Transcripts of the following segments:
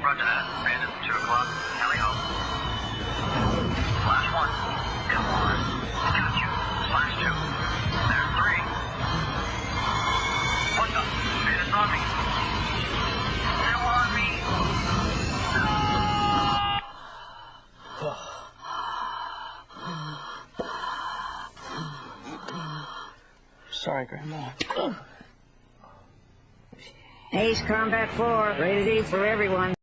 Roger that. Bandit, 2 o'clock. Tally ho. Flash 1. Come on. Got you. Flash 2. There's 3. What's up? Bandit's on me. Still on me. Sorry, Grandma. Ace Combat 4, rated E for everyone.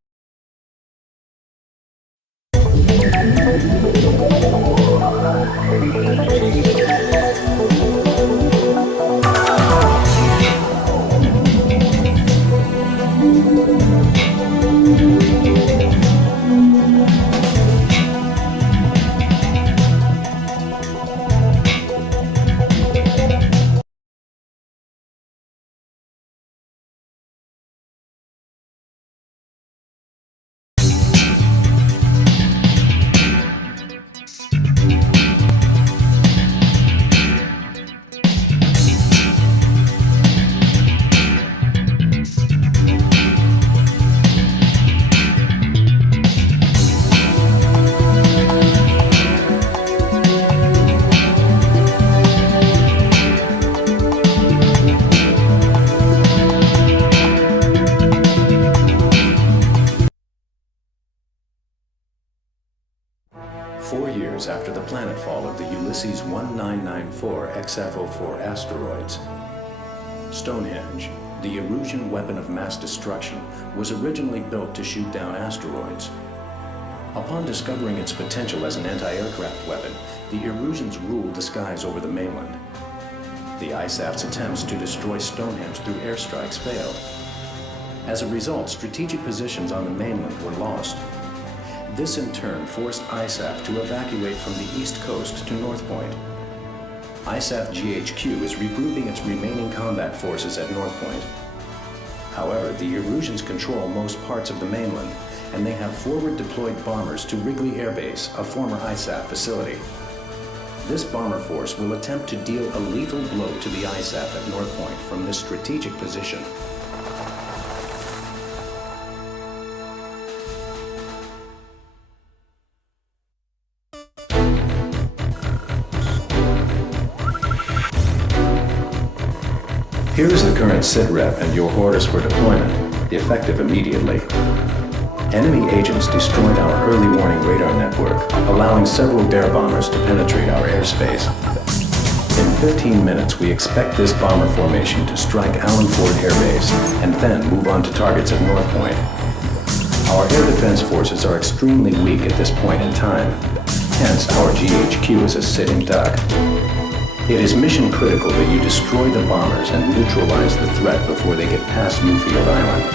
After the planetfall of the Ulysses 1994 XF04 asteroids, Stonehenge, the Erusian weapon of mass destruction, was originally built to shoot down asteroids. Upon discovering its potential as an anti-aircraft weapon, the Erusians ruled the skies over the mainland. The ISAF's attempts to destroy Stonehenge through airstrikes failed. As a result, strategic positions on the mainland were lost. This in turn forced ISAF to evacuate from the east coast to North Point. ISAF GHQ is regrouping its remaining combat forces at North Point. However, the Erusians control most parts of the mainland, and they have forward deployed bombers to Wrigley Air Base, a former ISAF facility. This bomber force will attempt to deal a lethal blow to the ISAF at North Point from this strategic position. Here is the current SITREP and your orders for deployment, effective immediately. Enemy agents destroyed our early warning radar network, allowing several bear bombers to penetrate our airspace. In 15 minutes, we expect this bomber formation to strike Allen Ford Air Base and then move on to targets at North Point. Our air defense forces are extremely weak at this point in time, hence our GHQ is a sitting duck. It is mission critical that you destroy the bombers and neutralize the threat before they get past Newfield Island.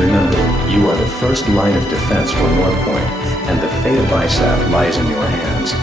Remember, you are the first line of defense for North Point, and the fate of ISAF lies in your hands.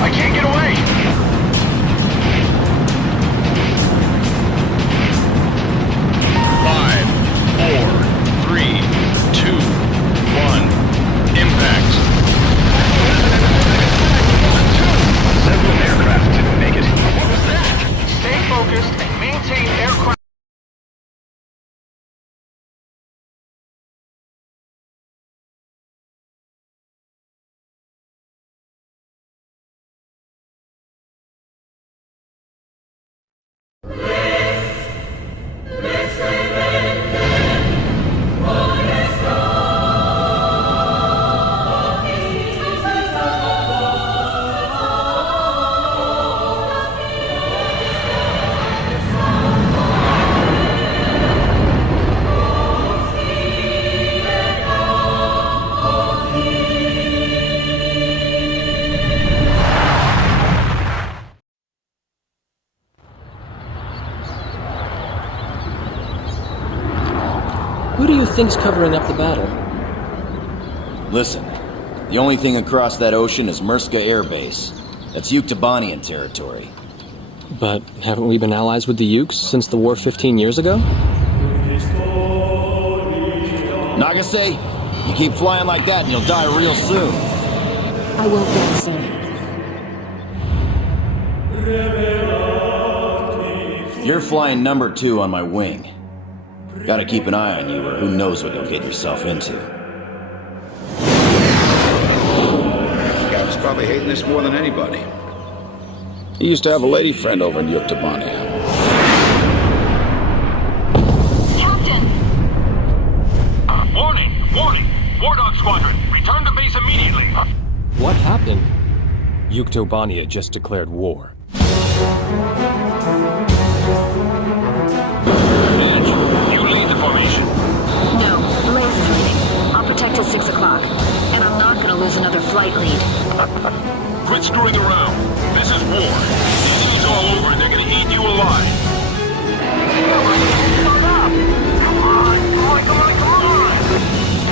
I can't get away! Five, four, three, two, one. Impact. Several aircraft didn't make it. What was that? Stay focused and maintain aircraft. Who do you think's covering up the battle? Listen, the only thing across that ocean is Murska Air Base. That's Yuktobanian territory. But haven't we been allies with the Ukes since the war 15 years ago? Nagase, you keep flying like that and you'll die real soon. I won't die soon. You're flying number 2 on my wing. Gotta keep an eye on you, or who knows what you'll get yourself into. Cap's probably hating this more than anybody. He used to have a lady friend over in Yuktobania. Captain! Warning! Warning! War Dog Squadron, return to base immediately! What happened? Yuktobania just declared war. You lead the formation. No, Blaze is leading. I'll protect till 6 o'clock. And I'm not gonna lose another flight lead. Quit screwing around. This is war. The enemy's all over and they're gonna eat you alive. Come on! Come on!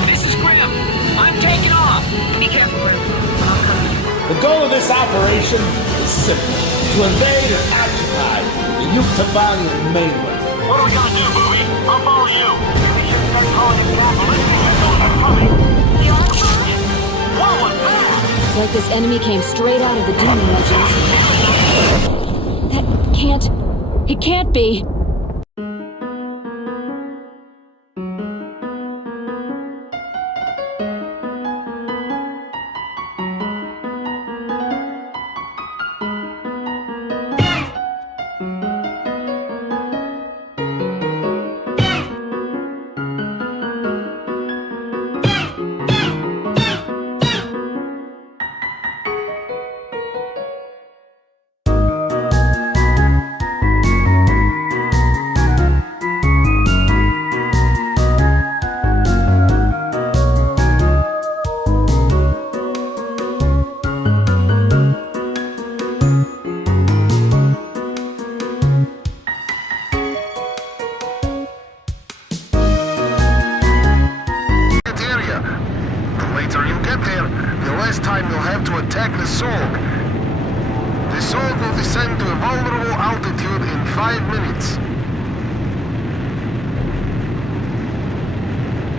This is Grim. I'm taking off. Be careful, Grim. I'm coming. The goal of this operation is simple: to invade and occupy the Yuktobanian mainland. What are we gonna do, Booby? I'll follow you. Be sure to start calling it ballistic missiles are coming. The Archon? Whoa, what's that? It's like this enemy came straight out of the Demon Legends. That can't... It can't be.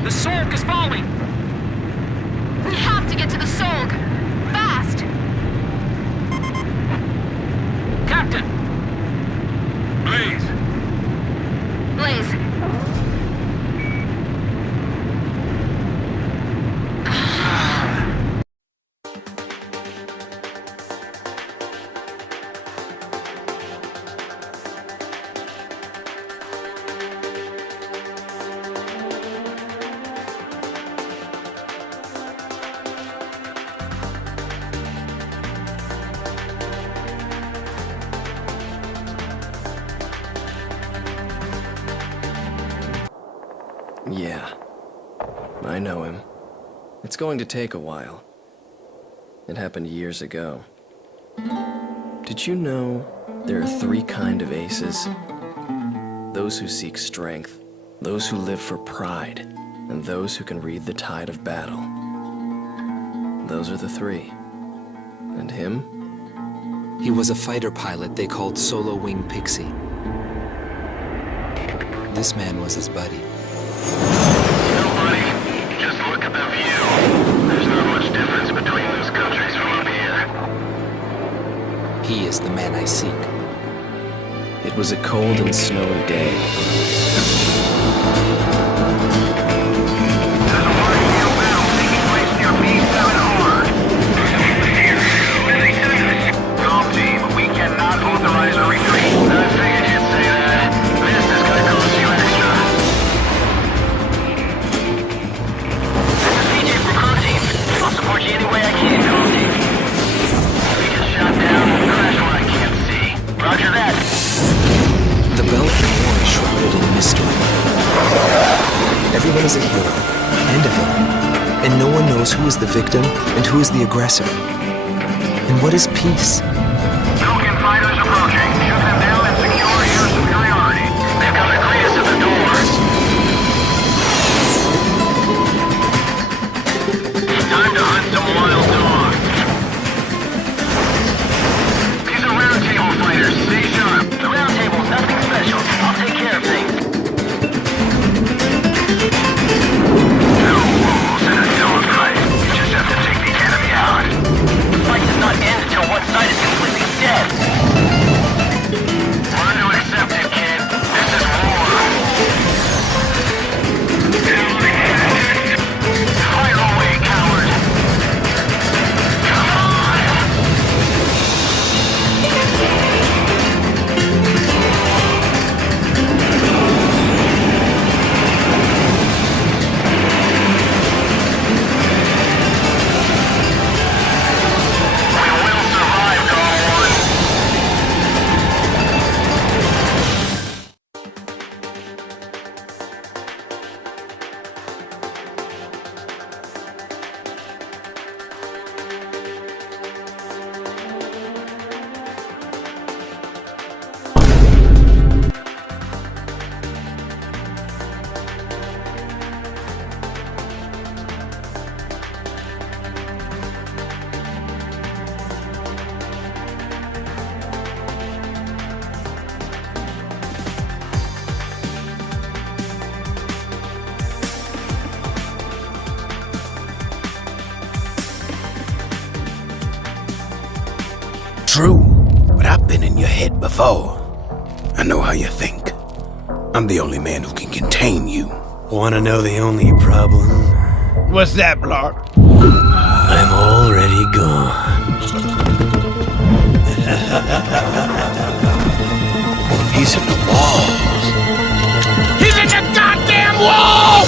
The Sork is falling! We have to get to the Solg! Fast! Captain! Blaze! Blaze. Yeah, I know him. It's going to take a while. It happened years ago. Did you know there are 3 kinds of aces? Those who seek strength, those who live for pride, and those who can read the tide of battle. Those are the 3. And him? He was a fighter pilot they called Solo Wing Pixie. This man was his buddy. Nobody. Just look at the view. There's not much difference between those countries from up here. He is the man I seek. It was a cold and snowy day. There's a large-scale battle taking place near B7R. Golf team, we cannot authorize a retreat. I figured you'd say that. This is gonna cost you extra. This is PJ from Crew Team. I'll support you any way I can, Golf team. We get shot down and crash where I can't see. Roger that. The Belgian War is shrouded in mystery. Everyone is a hero and a villain, and no one knows who is the victim and who is the aggressor. And what is peace? Falcon fighters approaching. Shoot them down and secure your superiority. They've got the greatest at the doors. Time to hunt some wild dogs. These are round table fighters. Stay sharp. The round table's nothing special. I'll take care of things. No walls in a dogfight. You just have to take the enemy out. The fight does not end until one side is completely dead. Learn to accept it, kid. This is war. Fire away, coward. Come on! We will survive, Dawn. True, but I've been in your head before. I know how you think. I'm the only man who can contain you. Wanna know the only problem? What's that, Blark? I'm already gone. He's in the walls. He's in the goddamn wall!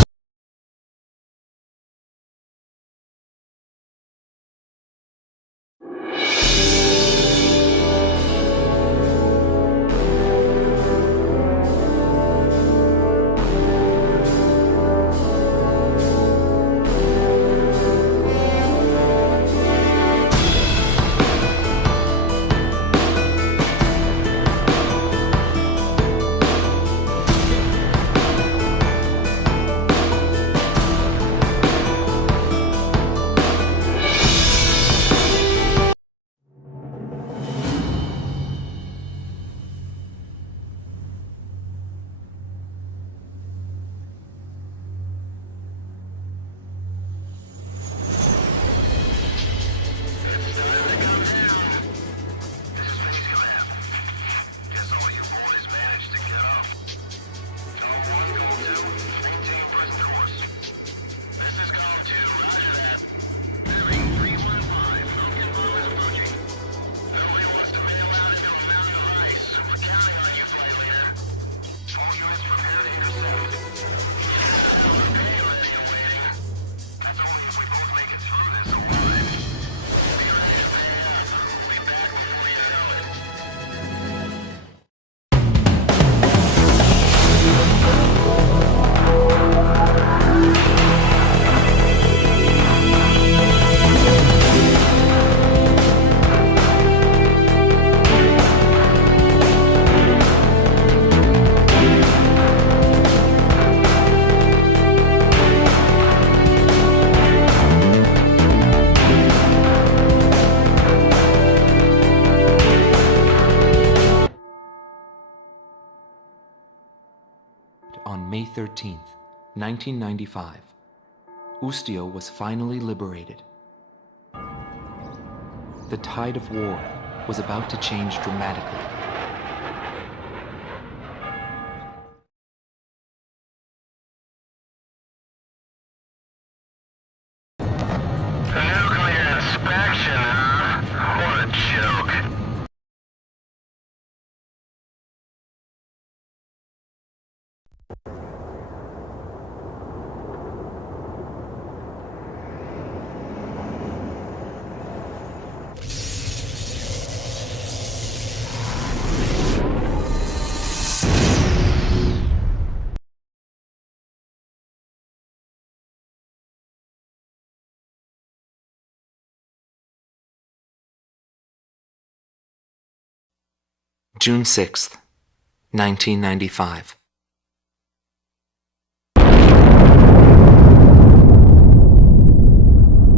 13th, 1995, Ustio was finally liberated. The tide of war was about to change dramatically. Nuclear inspection, huh? What a joke. June 6th, 1995.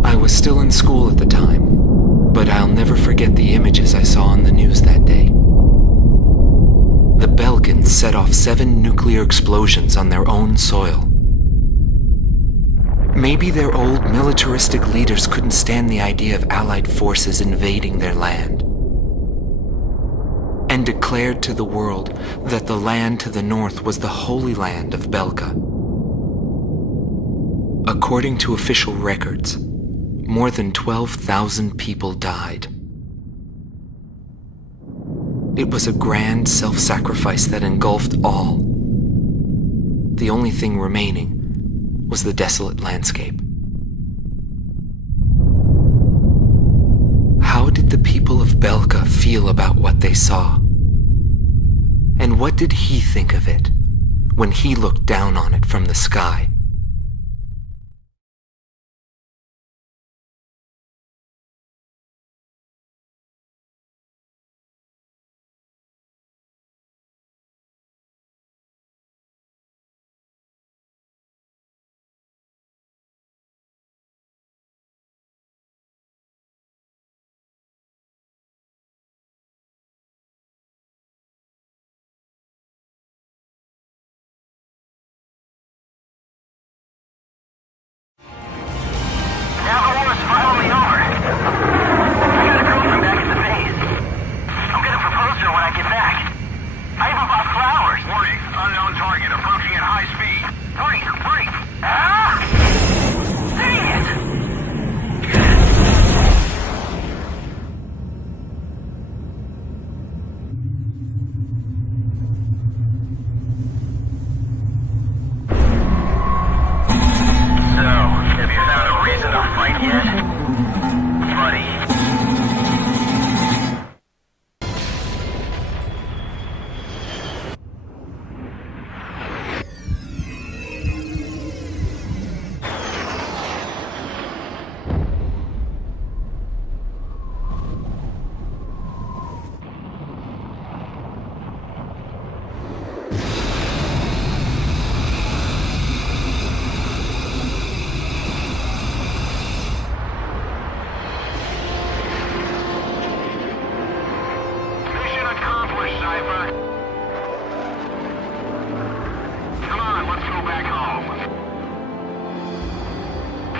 I was still in school at the time, but I'll never forget the images I saw on the news that day. The Belkans set off 7 nuclear explosions on their own soil. Maybe their old militaristic leaders couldn't stand the idea of Allied forces invading their land, and declared to the world that the land to the north was the Holy Land of Belka. According to official records, more than 12,000 people died. It was a grand self-sacrifice that engulfed all. The only thing remaining was the desolate landscape. How did the people of Belka feel about what they saw? And what did he think of it when he looked down on it from the sky? Now the war's finally over. I got a girlfriend back at the base. I'm gonna propose to her when I get back. I even bought flowers. Warning, unknown target approaching at high speed. Hurry! Ah! Dang it! So, have you found a reason to fight yet? Buddy. Mission accomplished, Sniper. Come on, let's go back home.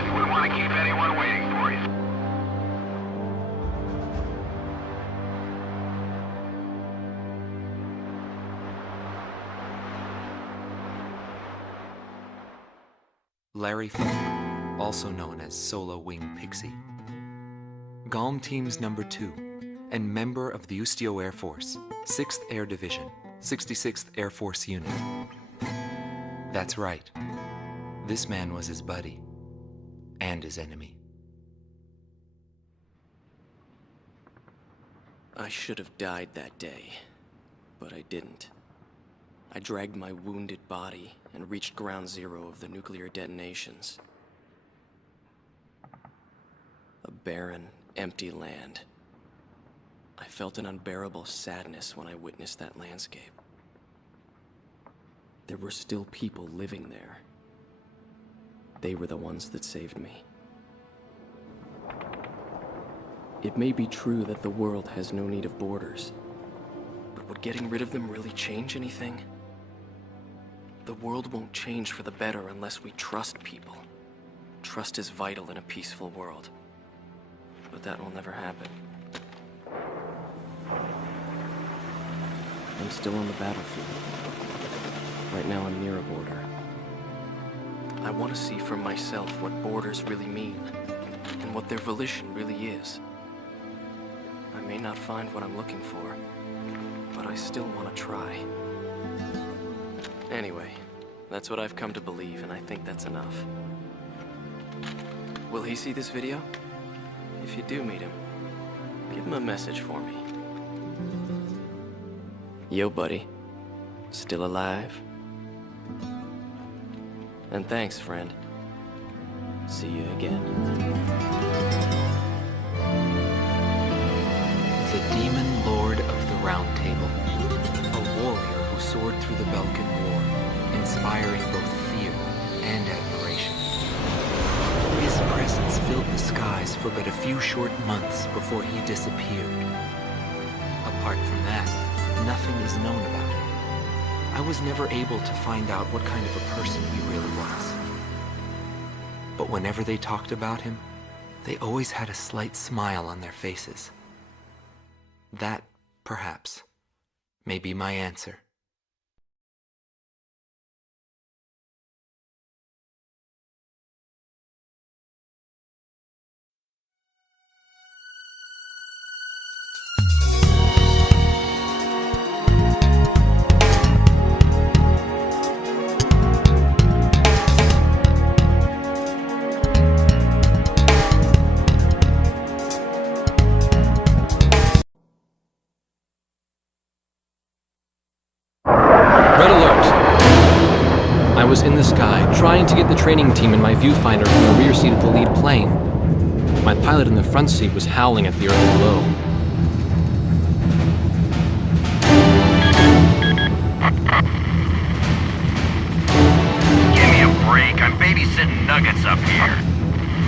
You wouldn't want to keep anyone waiting for you. Larry Falk, also known as Solo Wing Pixie. GALM Team's number 2, and member of the Ustio Air Force, 6th Air Division, 66th Air Force Unit. That's right. This man was his buddy, and his enemy. I should have died that day, but I didn't. I dragged my wounded body and reached ground zero of the nuclear detonations. A barren, empty land. I felt an unbearable sadness when I witnessed that landscape. There were still people living there. They were the ones that saved me. It may be true that the world has no need of borders, but would getting rid of them really change anything? The world won't change for the better unless we trust people. Trust is vital in a peaceful world. But that will never happen. I'm still on the battlefield. Right now I'm near a border. I want to see for myself what borders really mean, and what their volition really is. I may not find what I'm looking for, but I still want to try. Anyway, that's what I've come to believe, and I think that's enough. Will he see this video? If you do meet him, give him a message for me. Yo, buddy. Still alive? And thanks, friend. See you again. The Demon Lord of the Round Table. A warrior who soared through the Balkan War, inspiring both fear and admiration. His presence filled the skies for but a few short months before he disappeared. Apart from that, nothing is known about him. I was never able to find out what kind of a person he really was. But whenever they talked about him, they always had a slight smile on their faces. That, perhaps, may be my answer. I was in the sky, trying to get the training team in my viewfinder from the rear seat of the lead plane. My pilot in the front seat was howling at the earth below. Give me a break. I'm babysitting nuggets up here.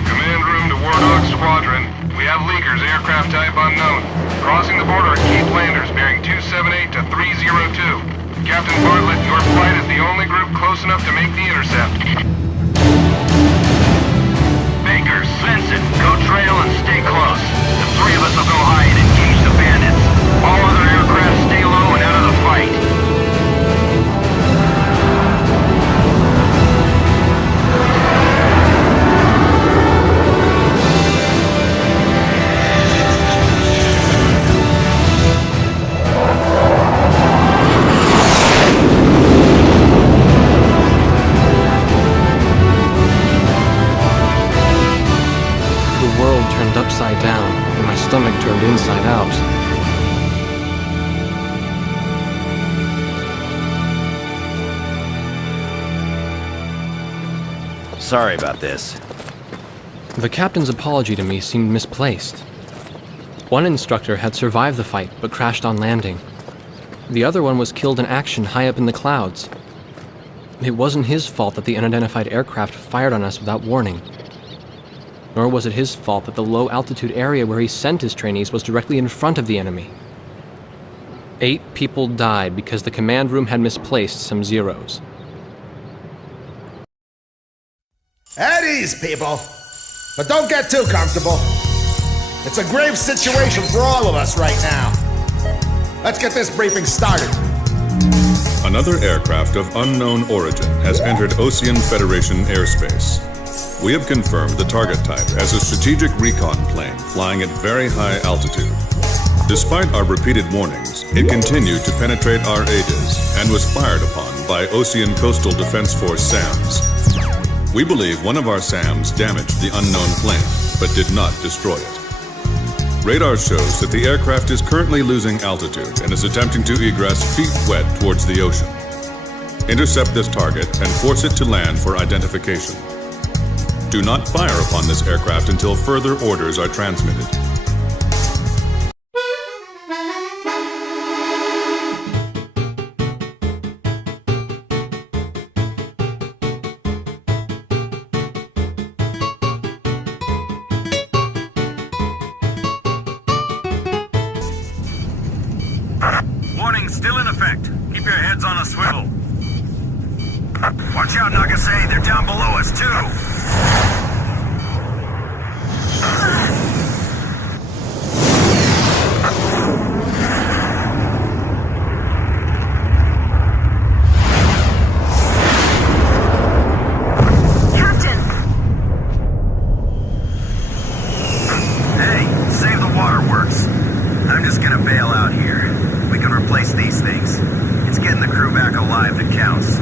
Command room to War Dog Squadron. We have leakers, aircraft type unknown. Crossing the border at Cape Landers, bearing 278 to 302. Captain Bartlett, your flight is the only group close enough to make the intercept. Baker, Svensson, go trail and stay close. The three of us will go high and engage the bandits. All other aircraft stay low and out of the fight. Upside down, and my stomach turned inside out. Sorry about this. The captain's apology to me seemed misplaced. One instructor had survived the fight, but crashed on landing. The other one was killed in action high up in the clouds. It wasn't his fault that the unidentified aircraft fired on us without warning. Nor was it his fault that the low-altitude area where he sent his trainees was directly in front of the enemy. 8 people died because the command room had misplaced some zeros. At ease, people. But don't get too comfortable. It's a grave situation for all of us right now. Let's get this briefing started. Another aircraft of unknown origin has entered Ocean Federation airspace. We have confirmed the target type as a strategic recon plane flying at very high altitude. Despite our repeated warnings, it continued to penetrate our Aegis and was fired upon by Ocean Coastal Defense Force SAMs. We believe one of our SAMs damaged the unknown plane, but did not destroy it. Radar shows that the aircraft is currently losing altitude and is attempting to egress feet wet towards the ocean. Intercept this target and force it to land for identification. Do not fire upon this aircraft until further orders are transmitted. Warning still in effect. Keep your heads on a swivel. Watch out, Nagase. They're down below us, too. Captain! Hey, save the waterworks. I'm just gonna bail out here. We can replace these things. It's getting the crew back alive that counts.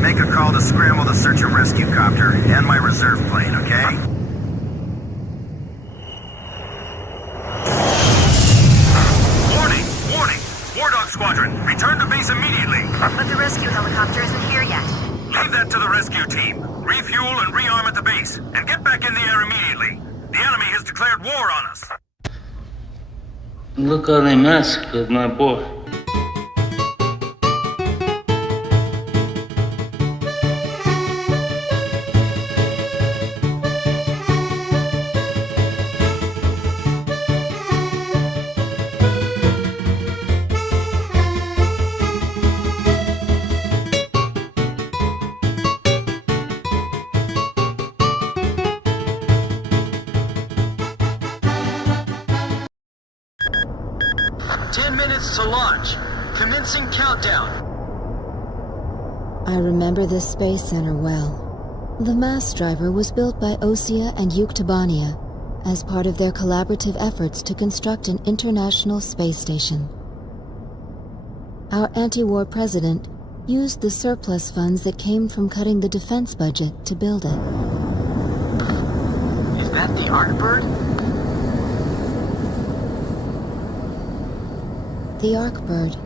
Make a call to scramble the search and rescue copter and my reserve plane, okay? Warning! Warning! War Dog Squadron, return to base immediately! But the rescue helicopter isn't here yet. Leave that to the rescue team. Refuel and rearm at the base, and get back in the air immediately. The enemy has declared war on us. Look how they massacred my boy. To launch. Commencing countdown. I remember this space center well. The mass driver was built by Osea and Yuktobania as part of their collaborative efforts to construct an international space station. Our anti-war president used the surplus funds that came from cutting the defense budget to build it. Is that the Artbird? The Arkbird,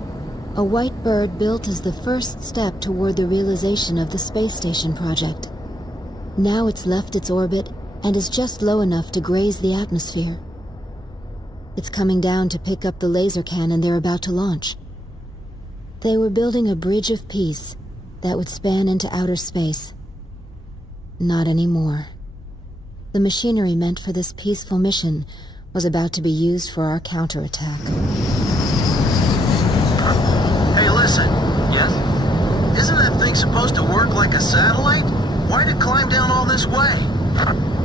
a white bird built as the first step toward the realization of the space station project. Now it's left its orbit and is just low enough to graze the atmosphere. It's coming down to pick up the laser cannon they're about to launch. They were building a bridge of peace that would span into outer space. Not anymore. The machinery meant for this peaceful mission was about to be used for our counterattack. Hey, listen. Yes? Isn't that thing supposed to work like a satellite? Why'd it climb down all this way?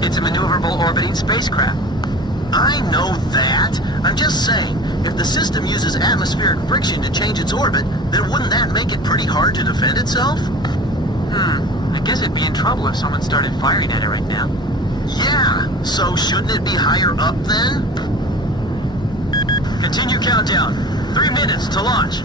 It's a maneuverable orbiting spacecraft. I know that. I'm just saying, if the system uses atmospheric friction to change its orbit, then wouldn't that make it pretty hard to defend itself? I guess it'd be in trouble if someone started firing at it right now. Yeah, so shouldn't it be higher up then? Continue countdown. 3 minutes to launch.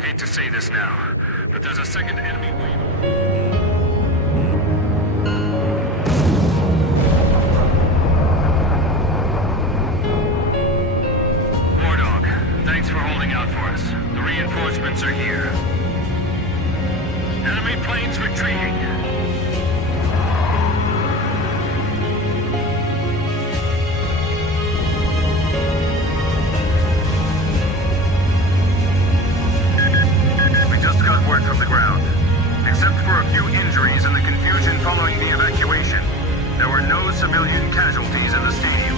hate to say this now, but there's a second enemy wave. War Dog, thanks for holding out for us. The reinforcements are here. Enemy planes retreating. Word from the ground. Except for a few injuries and the confusion following the evacuation, there were no civilian casualties in the stadium.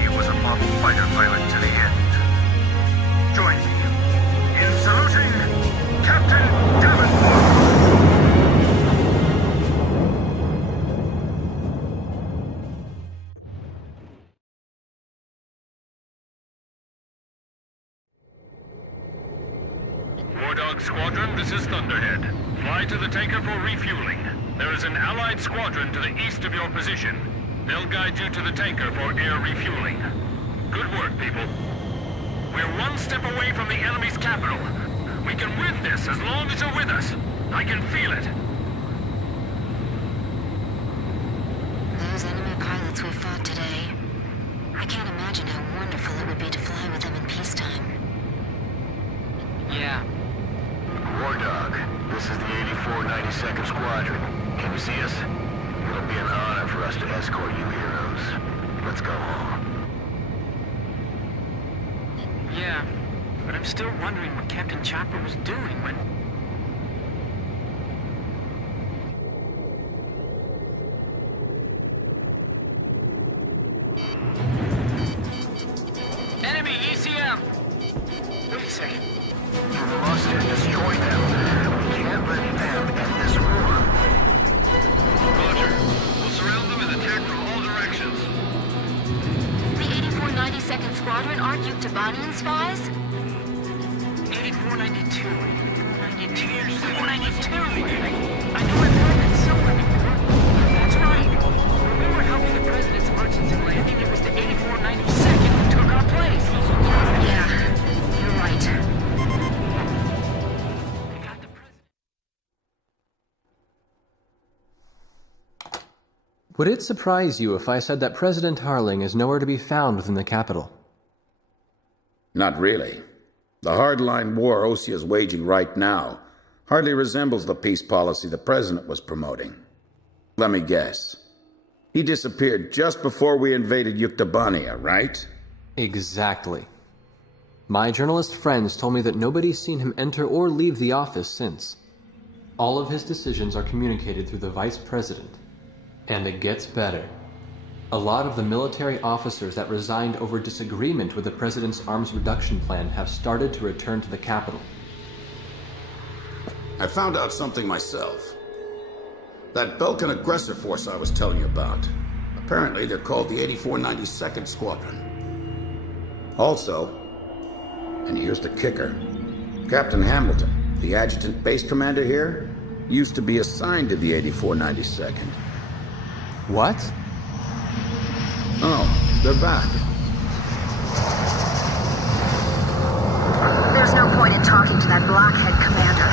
He was a model fighter pilot to the end. Join me in saluting Captain Davenport! Squadron, this is Thunderhead. Fly to the tanker for refueling. There is an Allied squadron to the east of your position. They'll guide you to the tanker for air refueling. Good work, people. We're one step away from the enemy's capital. We can win this as long as you're with us. I can feel it. Those enemy pilots we fought today. I can't imagine how wonderful it would be to fly with them in peacetime. Yeah. War Dog, this is the 8492nd Squadron. Can you see us? It'll be an honor for us to escort you heroes. Let's go home. Yeah, but I'm still wondering what Captain Chopper was doing when... Enemy ECM! Wait a second. You must destroy them. We can't let them end this war. Roger. We'll surround them and attack from all directions. The 8492nd Squadron aren't Yuktobanian spies? 8492. 8492. I know I've heard that somewhere before. That's right. When we were helping the President's Arlington landing, it was the 8492nd who took our place. Yeah, you're right. Would it surprise you if I said that President Harling is nowhere to be found within the capital? Not really. The hardline war Osea is waging right now hardly resembles the peace policy the President was promoting. Let me guess. He disappeared just before we invaded Yuktobania, right? Exactly. My journalist friends told me that nobody's seen him enter or leave the office since. All of his decisions are communicated through the Vice President. And it gets better. A lot of the military officers that resigned over disagreement with the President's arms reduction plan have started to return to the capital. I found out something myself. That Belkan aggressor force I was telling you about. Apparently they're called the 8492nd Squadron. Also, and here's the kicker, Captain Hamilton, the adjutant base commander here, used to be assigned to the 8492nd. What? Oh, they're back. There's no point in talking to that blockhead commander.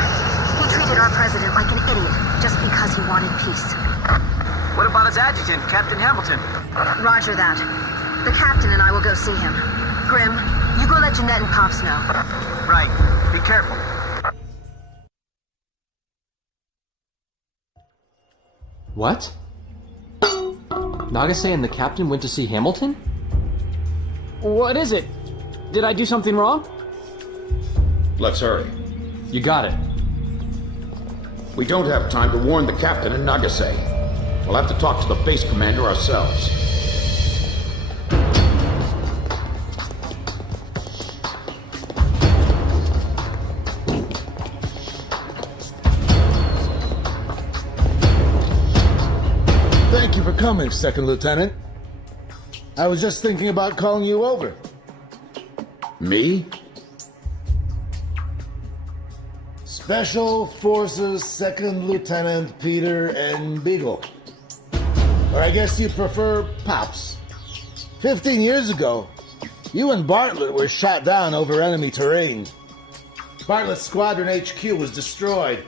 He treated our president like an idiot just because he wanted peace. What about his adjutant, Captain Hamilton? Roger that. The captain and I will go see him. Grim, you go let Jeanette and Pops know. Right. Be careful. What? Nagase and the captain went to see Hamilton? What is it? Did I do something wrong? Let's hurry. You got it. We don't have time to warn the captain in Nagase. We'll have to talk to the base commander ourselves. Thank you for coming, Second Lieutenant. I was just thinking about calling you over. Me? Special Forces Second Lieutenant Peter N. Beagle. Or I guess you prefer Pops. 15 years ago, You and Bartlett were shot down over enemy terrain. Bartlett's squadron HQ was destroyed,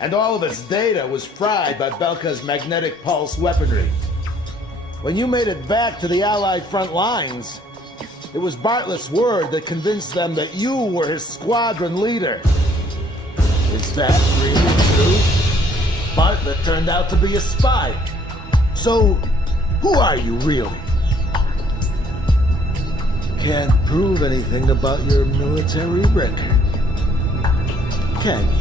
and all of its data was fried by Belka's magnetic pulse weaponry. When you made it back to the Allied front lines, it was Bartlett's word that convinced them that you were his squadron leader. Is that really true? Bartlett turned out to be a spy. So, who are you really? Can't prove anything about your military record, can you?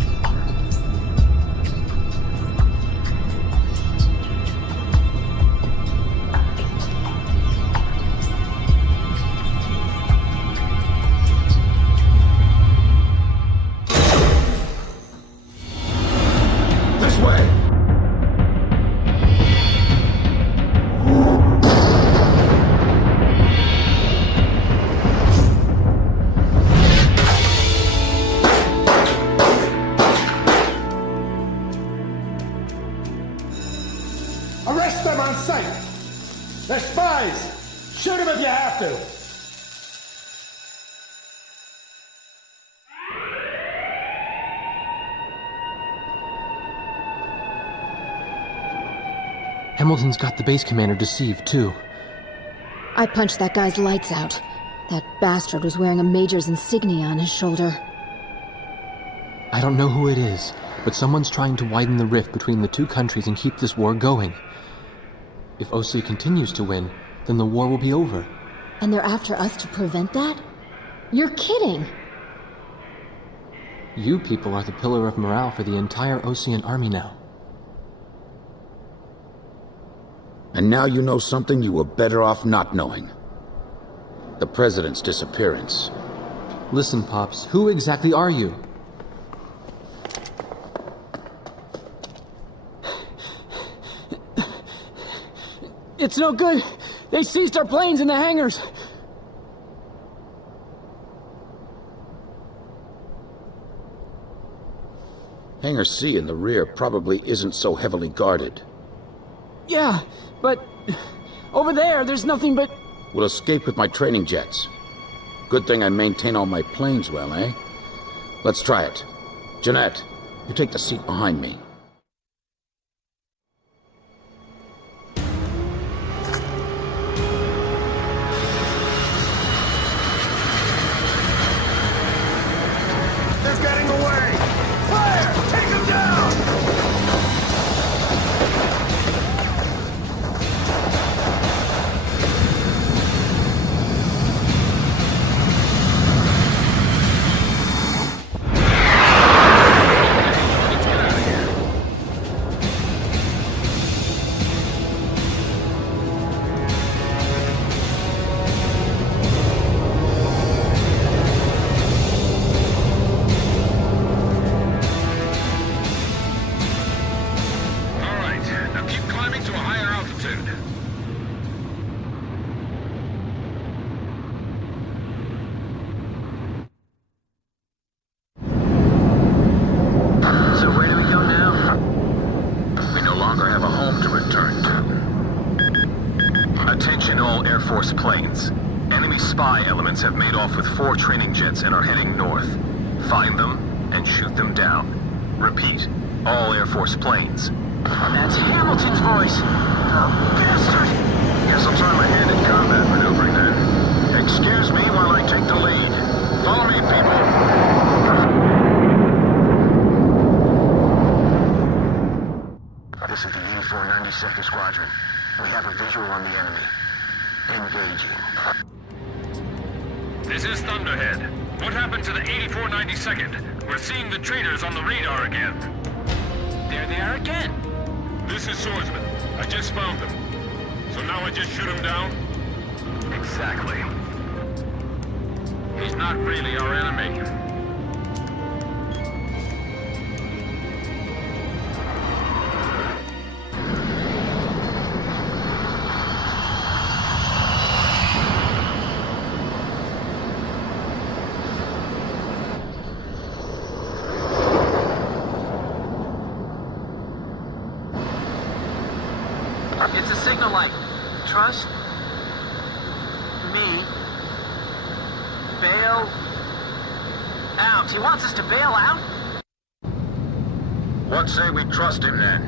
Arrest them on sight! They're spies! Shoot them if you have to! Hamilton's got the base commander deceived, too. I punched that guy's lights out. That bastard was wearing a major's insignia on his shoulder. I don't know who it is, but someone's trying to widen the rift between the two countries and keep this war going. If OC continues to win, then the war will be over. And they're after us to prevent that? You're kidding! You people are the pillar of morale for the entire Ocean army now. And now you know something you were better off not knowing. The President's disappearance. Listen, Pops, who exactly are you? It's no good. They seized our planes in the hangars. Hangar C in the rear probably isn't so heavily guarded. Yeah, but over there's nothing but... We'll escape with my training jets. Good thing I maintain all my planes well, eh? Let's try it. Jeanette, you take the seat behind me. They're getting away! Fire! Take them down! Have made off with 4 training jets and are heading north. Find them and shoot them down. Repeat, all Air Force planes. That's Hamilton's voice! The bastard! Guess I'll try my hand at combat maneuvering then. Excuse me while I take the lead. Follow me, people. This is the 8492nd Squadron. We have a visual on the enemy. Engaging. This is Thunderhead. What happened to the 8492nd? We're seeing the traitors on the radar again. There they are again. This is Swordsman. I just found them. So now I just shoot him down? Exactly. He's not really our enemy. It's a signal like, trust me. Albs, he wants us to bail out? What say we trust him then?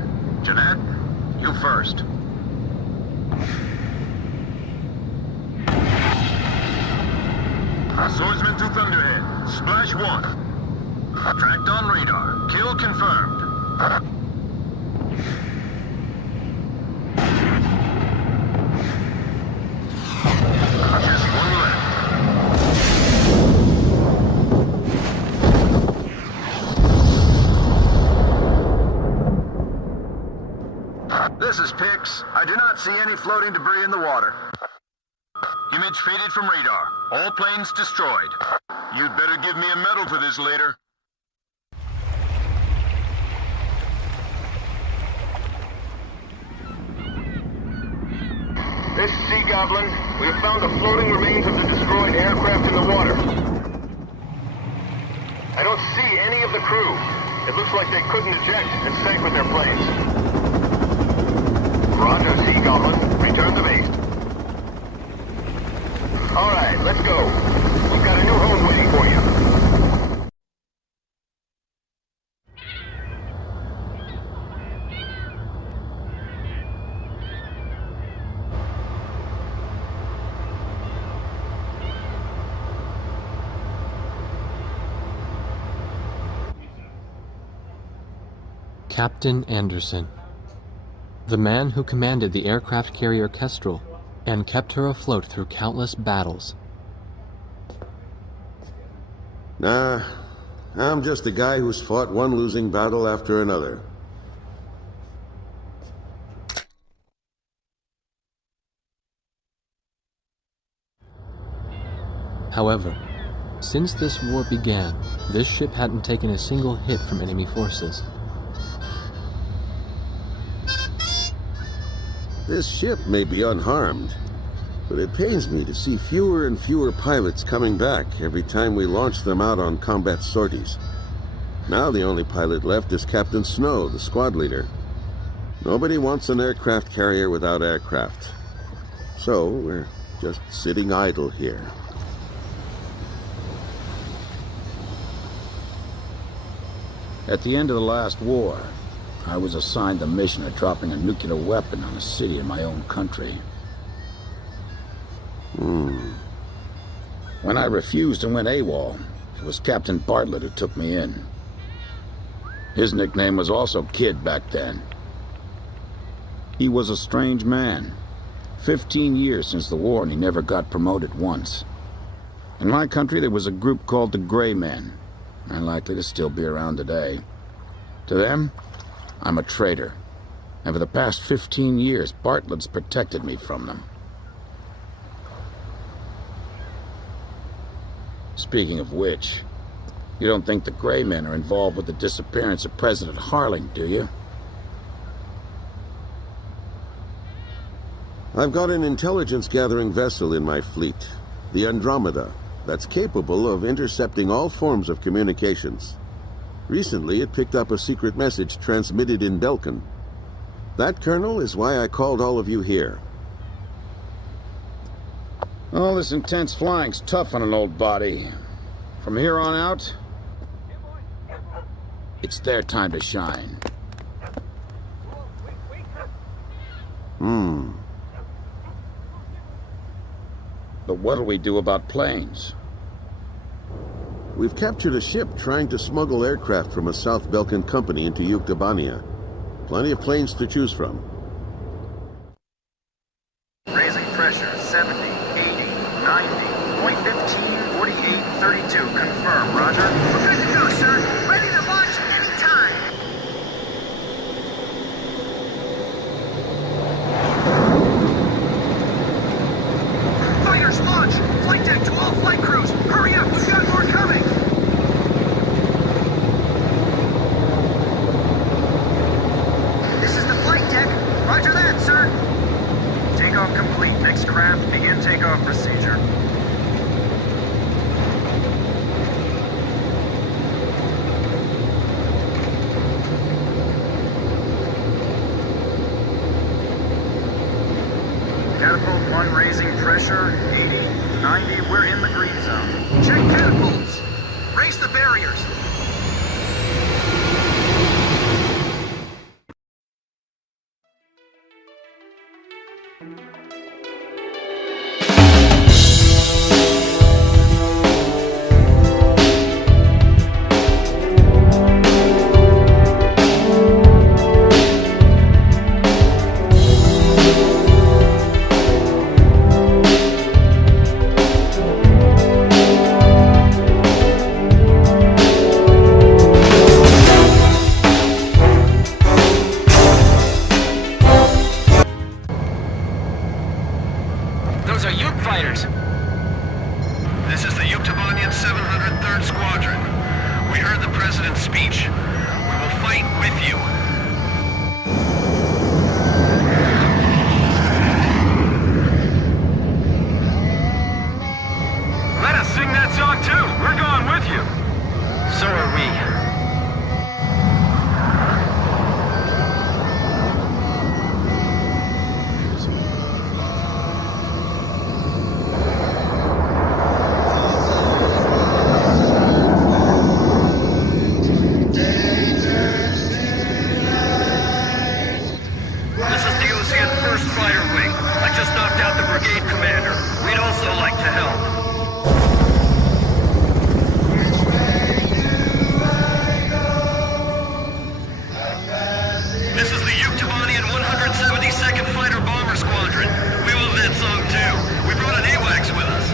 Jeanette, you first. Swordsman to Thunderhead. Splash 1. Tracked on radar. Kill confirmed. Just one left. This is Pix. I do not see any floating debris in the water. Image faded from radar. All planes destroyed. You'd better give me a medal for this later. This is Sea Goblin. We have found the floating remains of the destroyed aircraft in the water. I don't see any of the crew. It looks like they couldn't eject and sank with their planes. Roger, Sea Goblin. Return to base. All right, let's go. We've got a new home waiting for you. Captain Anderson, the man who commanded the aircraft carrier Kestrel and kept her afloat through countless battles. Nah, I'm just a guy who's fought one losing battle after another. However, since this war began, this ship hadn't taken a single hit from enemy forces. This ship may be unharmed, but it pains me to see fewer and fewer pilots coming back every time we launch them out on combat sorties. Now the only pilot left is Captain Snow, the squad leader. Nobody wants an aircraft carrier without aircraft. So we're just sitting idle here. At the end of the last war, I was assigned the mission of dropping a nuclear weapon on a city in my own country. When I refused and went AWOL, it was Captain Bartlett who took me in. His nickname was also Kid back then. He was a strange man. 15 years since the war and he never got promoted once. In my country there was a group called the Gray Men, and likely to still be around today. To them, I'm a traitor, and for the past 15 years, Bartlett's protected me from them. Speaking of which, you don't think the Gray Men are involved with the disappearance of President Harling, do you? I've got an intelligence-gathering vessel in my fleet, the Andromeda, that's capable of intercepting all forms of communications. Recently, it picked up a secret message transmitted in Belkin. That, Colonel, is why I called all of you here. All this intense flying's tough on an old body. From here on out, it's their time to shine. But what'll we do about planes? We've captured a ship trying to smuggle aircraft from a South Belkin company into Yuktobania. Plenty of planes to choose from. Raising pressure, 70, 80, 90, point 15, 48, 32. Confirm, roger. We're good to go, sir. Ready to launch anytime. Fighters, launch! Flight deck to all flight crews! Hurry up, we've got more coming! This is the flight deck. the barriers! Those are Yuke fighters. This is the Yuktobanian 703rd Squadron. We heard the President's speech. We will fight with you. Let us sing that song too! We're going with you! So are we. This is the Ocean 1st Fighter Wing. I just knocked out the brigade commander. We'd also like to help. This is the Yuktobanian 172nd Fighter Bomber Squadron. We love that song too. We brought an AWACS with us.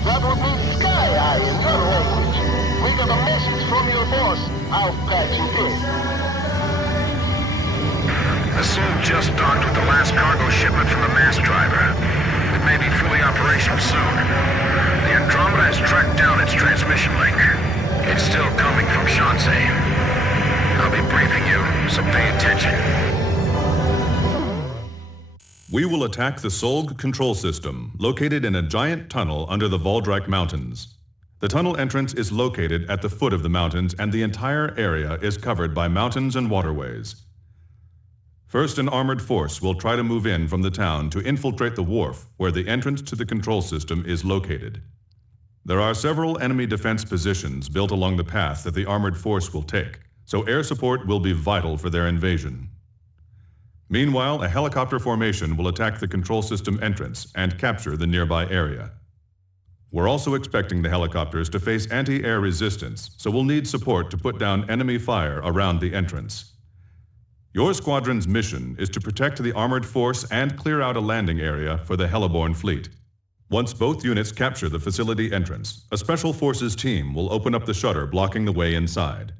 That would mean Sky Eye in your language. We got a message from your boss. I'll patch it in. The Soul just docked with the last cargo shipment from the mass driver. It may be fully operational soon. The Andromeda has tracked down its transmission link. It's still coming from Shanxi. I'll be briefing you, so pay attention. We will attack the Solg control system, located in a giant tunnel under the Valdrak Mountains. The tunnel entrance is located at the foot of the mountains, and the entire area is covered by mountains and waterways. First, an armored force will try to move in from the town to infiltrate the wharf, where the entrance to the control system is located. There are several enemy defense positions built along the path that the armored force will take, so air support will be vital for their invasion. Meanwhile, a helicopter formation will attack the control system entrance and capture the nearby area. We're also expecting the helicopters to face anti-air resistance, so we'll need support to put down enemy fire around the entrance. Your squadron's mission is to protect the armored force and clear out a landing area for the Heliborn fleet. Once both units capture the facility entrance, a special forces team will open up the shutter blocking the way inside.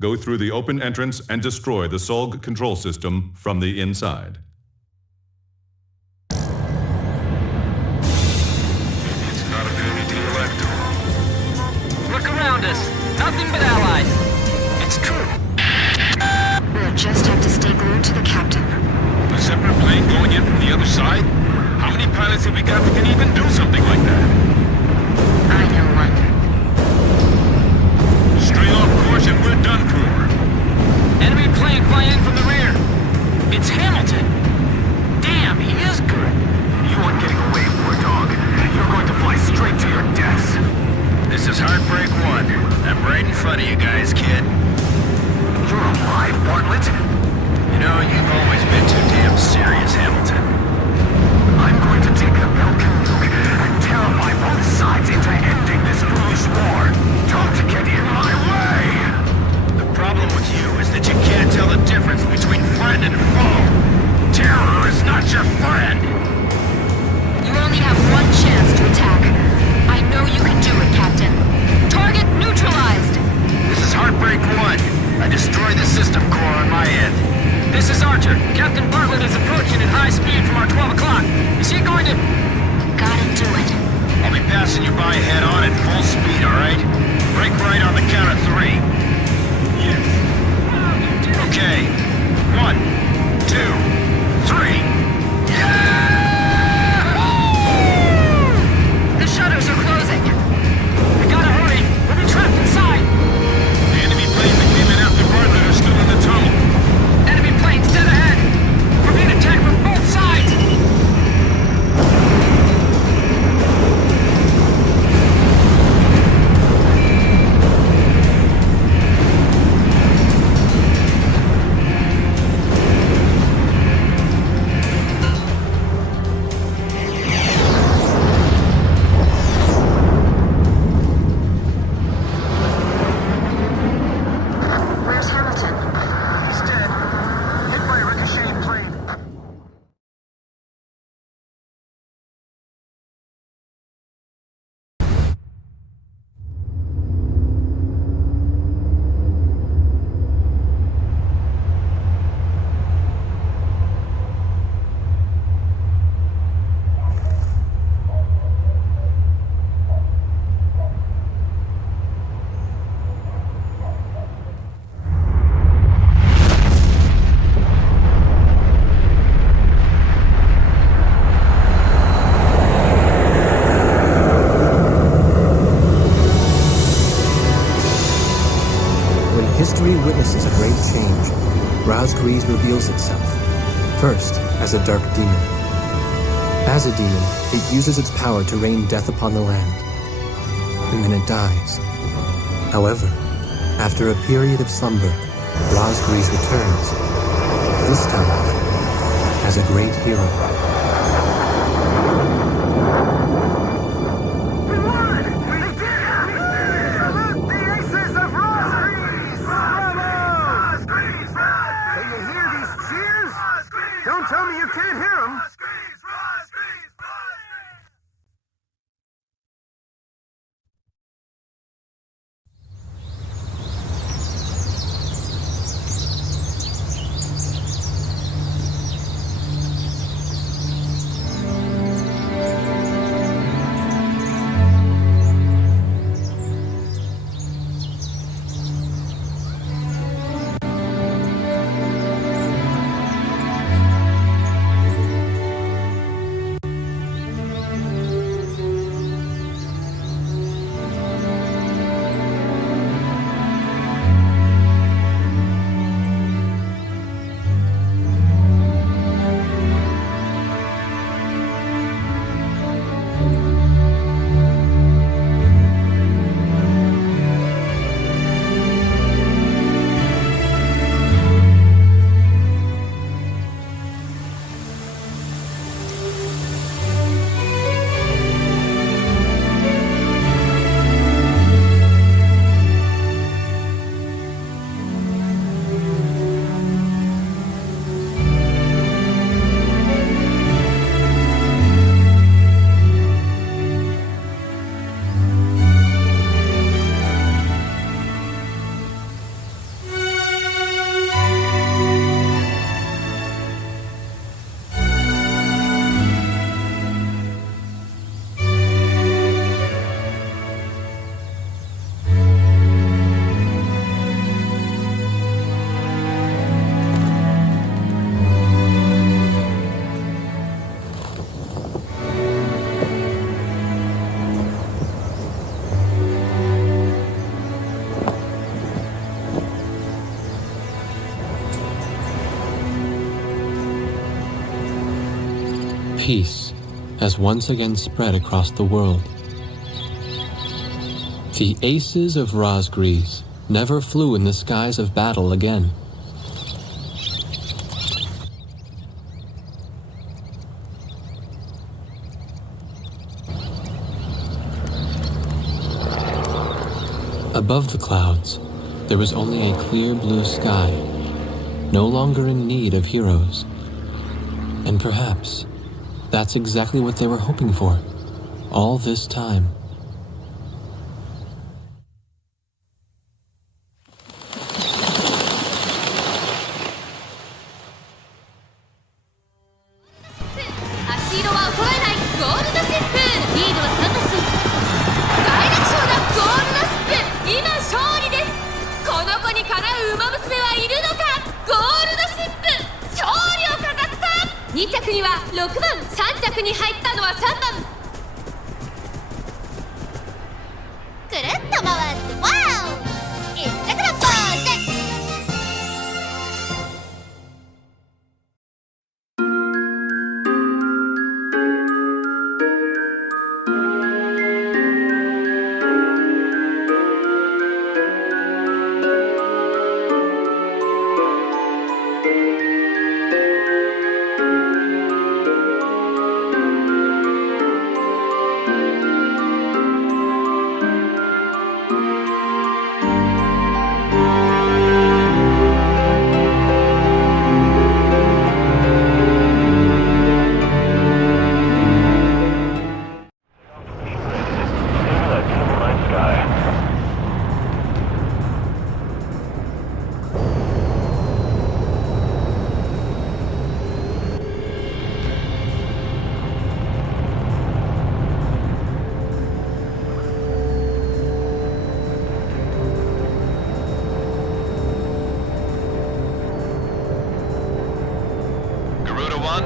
Go through the open entrance and destroy the Solg control system from the inside. It's not a beauty to your left. Look around us. Nothing but allies. It's true. We'll just have to stay glued to the captain. A separate plane going in from the other side? How many pilots have we got that can even do something like that? I know one. Stray off course and we're done for. Enemy plane flying in from the rear. It's Hamilton. Damn, he is good. You aren't getting away, war dog. You're going to fly straight to your deaths. This is Heartbreak 1. I'm right in front of you guys, kid. You're alive, Bartlett? You know, you've always been too damn serious, Hamilton. I'm going to take the Belkin nuke and terrify both sides into ending this foolish war. Don't get in my way! The problem with you is that you can't tell the difference between friend and foe. Terror is not your friend! You only have one chance to attack. I know you can do it, Captain. Target neutralized! This is Heartbreak 1. I destroyed the system core on my end. This is Archer. Captain Bartlett is approaching at high speed from our 12 o'clock. Is he going to... Gotta do it. I'll be passing you by head on at full speed, alright? Break right on the count of 3. Yes. Okay. 1, 2, 3. The shutters are closing. We gotta hurry. We'll be trapped inside. The enemy planes that came in after Bartlett are still in the tunnel. Enemy planes dead ahead. We're being attacked from both sides. Grease reveals itself, first as a dark demon. As a demon, it uses its power to rain death upon the land, and then it dies. However, after a period of slumber, Raz Grease returns, this time as a great hero. Don't tell me you can't hear them! Peace has once again spread across the world. The aces of Raz Grease never flew in the skies of battle again. Above the clouds, there was only a clear blue sky, no longer in need of heroes. And perhaps that's exactly what they were hoping for, all this time.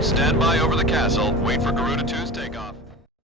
Stand by over the castle. Wait for Garuda 2's takeoff.